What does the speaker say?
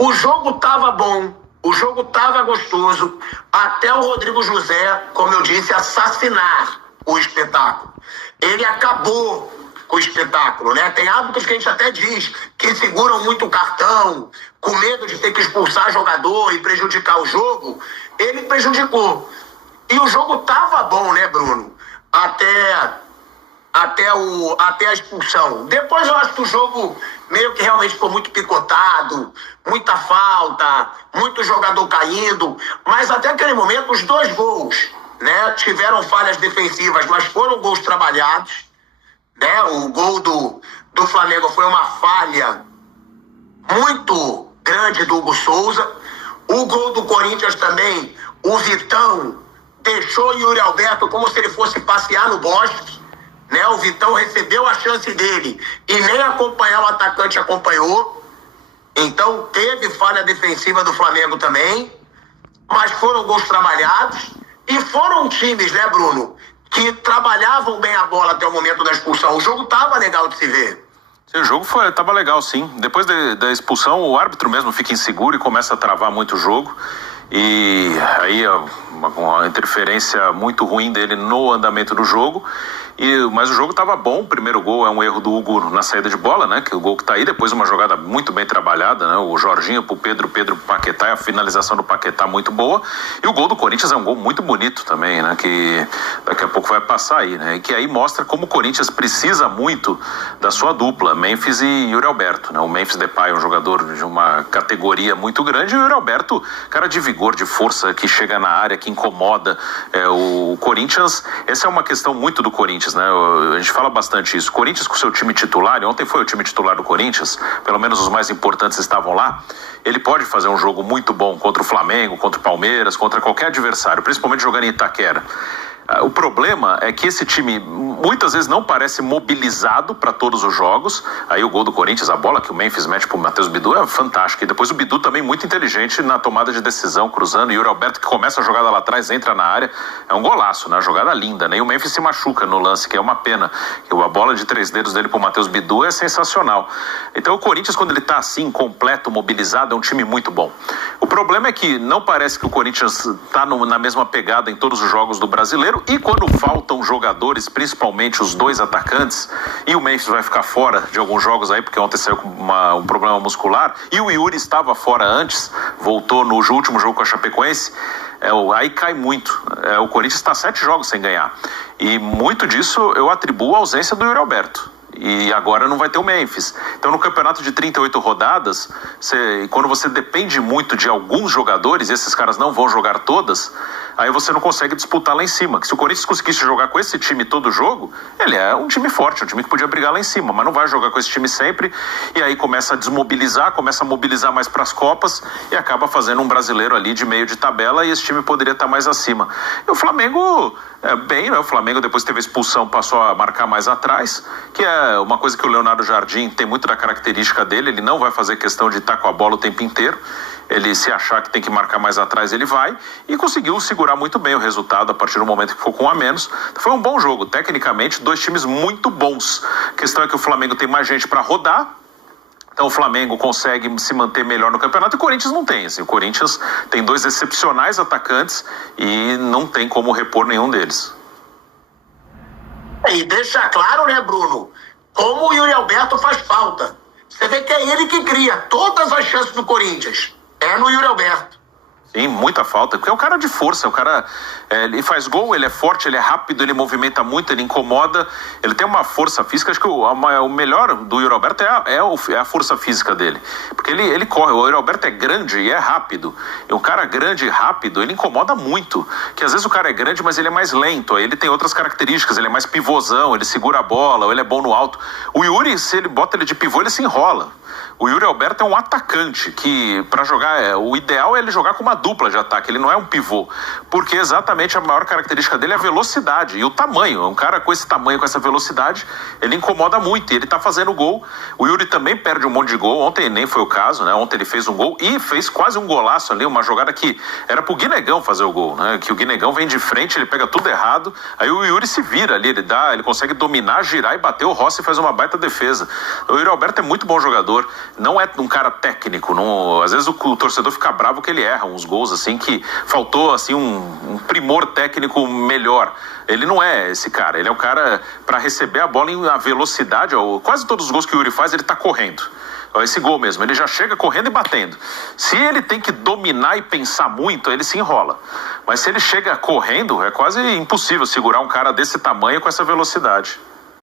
O jogo tava bom, o jogo tava gostoso, até o Rodrigo José, como eu disse, assassinar o espetáculo. Ele acabou com o espetáculo, né? Tem hábitos que a gente até diz que seguram muito o cartão, com medo de ter que expulsar jogador e prejudicar o jogo. Ele prejudicou. E o jogo tava bom, né, Bruno? Até a expulsão. Depois eu acho que o jogo meio que realmente ficou muito picotado, muita falta, muito jogador caindo, mas até aquele momento os 2 gols, né, tiveram falhas defensivas, mas foram gols trabalhados, né? O gol do Flamengo foi uma falha muito grande do Hugo Souza. O gol do Corinthians também, o Vitão deixou o Yuri Alberto como se ele fosse passear no bosque, né? O Vitão recebeu a chance dele e nem acompanhar o atacante acompanhou. Então teve falha defensiva do Flamengo também, mas foram gols trabalhados e foram times, né, Bruno, que trabalhavam bem a bola até o momento da expulsão. O jogo tava legal de se ver. O jogo tava legal, sim. Depois da expulsão, o árbitro mesmo fica inseguro e começa a travar muito o jogo. E aí uma interferência muito ruim dele no andamento do jogo. Mas o jogo estava bom. O primeiro gol é um erro do Hugo na saída de bola, né? Que o gol que tá aí, depois uma jogada muito bem trabalhada, né? O Jorginho pro Pedro pro Paquetá, e a finalização do Paquetá muito boa. E o gol do Corinthians é um gol muito bonito também, né? Que daqui a pouco vai passar aí, né? E que aí mostra como o Corinthians precisa muito da sua dupla, Memphis e Yuri Alberto, né? O Memphis Depay é um jogador de uma categoria muito grande, e o Yuri Alberto, cara de vigor, de força, que chega na área, que incomoda. O Corinthians, essa é uma questão muito do Corinthians, né? A gente fala bastante isso. O Corinthians com seu time titular, e ontem foi o time titular do Corinthians, pelo menos os mais importantes estavam lá, ele pode fazer um jogo muito bom contra o Flamengo, contra o Palmeiras, contra qualquer adversário, principalmente jogando em Itaquera. O problema é que esse time muitas vezes não parece mobilizado para todos os jogos. Aí o gol do Corinthians, a bola que o Memphis mete pro Matheus Bidu é fantástica. E depois o Bidu também muito inteligente na tomada de decisão, cruzando. E o Yuri Alberto, que começa a jogada lá atrás, entra na área. É um golaço, né? Jogada linda, né? E o Memphis se machuca no lance, que é uma pena. A bola de 3 dedos dele pro Matheus Bidu é sensacional. Então o Corinthians, quando ele tá assim, completo, mobilizado, é um time muito bom. O problema é que não parece que o Corinthians tá na mesma pegada em todos os jogos do Brasileiro. E quando faltam jogadores, principalmente os 2 atacantes, e o Memphis vai ficar fora de alguns jogos aí, porque ontem saiu com um problema muscular, e o Yuri estava fora antes, voltou no último jogo com a Chapecoense, aí cai muito. O Corinthians está 7 jogos sem ganhar. E muito disso eu atribuo à ausência do Yuri Alberto. E agora não vai ter o Memphis. Então no campeonato de 38 rodadas, quando você depende muito de alguns jogadores, e esses caras não vão jogar todas, aí você não consegue disputar lá em cima. Que se o Corinthians conseguisse jogar com esse time todo jogo, ele é um time forte, um time que podia brigar lá em cima, mas não vai jogar com esse time sempre, e aí começa a desmobilizar, começa a mobilizar mais para as Copas, e acaba fazendo um brasileiro ali de meio de tabela, e esse time poderia estar mais acima. E o Flamengo, bem, né? O Flamengo depois teve a expulsão, passou a marcar mais atrás, que é uma coisa que o Leonardo Jardim tem muito da característica dele, ele não vai fazer questão de estar com a bola o tempo inteiro. Ele, se achar que tem que marcar mais atrás, ele vai, e conseguiu segurar muito bem o resultado a partir do momento que ficou com 1 a menos. Foi um bom jogo, tecnicamente, 2 times muito bons. A questão é que o Flamengo tem mais gente para rodar, então o Flamengo consegue se manter melhor no campeonato, e o Corinthians não tem. Assim, o Corinthians tem 2 excepcionais atacantes e não tem como repor nenhum deles. E deixa claro, né, Bruno, como o Yuri Alberto faz falta. Você vê que é ele que cria todas as chances do Corinthians. É no Yuri Alberto. Sim, muita falta, porque é um cara de força, o cara, ele faz gol, ele é forte, ele é rápido, ele movimenta muito, ele incomoda, ele tem uma força física. Acho que o melhor do Yuri Alberto é a força física dele, porque ele corre. O Yuri Alberto é grande e é rápido, e um cara grande e rápido, ele incomoda muito, que às vezes o cara é grande, mas ele é mais lento, aí ele tem outras características, ele é mais pivôzão, ele segura a bola, ou ele é bom no alto. O Yuri, se ele bota ele de pivô, ele se enrola. O Yuri Alberto é um atacante que, para jogar, o ideal é ele jogar com uma dupla de ataque, ele não é um pivô, porque exatamente a maior característica dele é a velocidade e o tamanho. Um cara com esse tamanho, com essa velocidade, ele incomoda muito, e ele tá fazendo gol. O Yuri também perde um monte de gol, ontem nem foi o caso, né? Ontem ele fez um gol e fez quase um golaço ali, uma jogada que era pro Guinegão fazer o gol, né? Que o Guinegão vem de frente, ele pega tudo errado, aí o Yuri se vira ali, ele consegue dominar, girar e bater, o Rossi faz uma baita defesa. O Yuri Alberto é muito bom jogador. não é um cara técnico. Não, às vezes o torcedor fica bravo que ele erra uns gols assim que faltou assim um primor técnico melhor. Ele não é esse cara. Ele é um cara para receber a bola em a velocidade. Quase todos os gols que o Yuri faz, ele tá correndo. Esse gol mesmo, ele já chega correndo e batendo. Se ele tem que dominar e pensar muito, ele se enrola. Mas se ele chega correndo, é quase impossível segurar um cara desse tamanho com essa velocidade.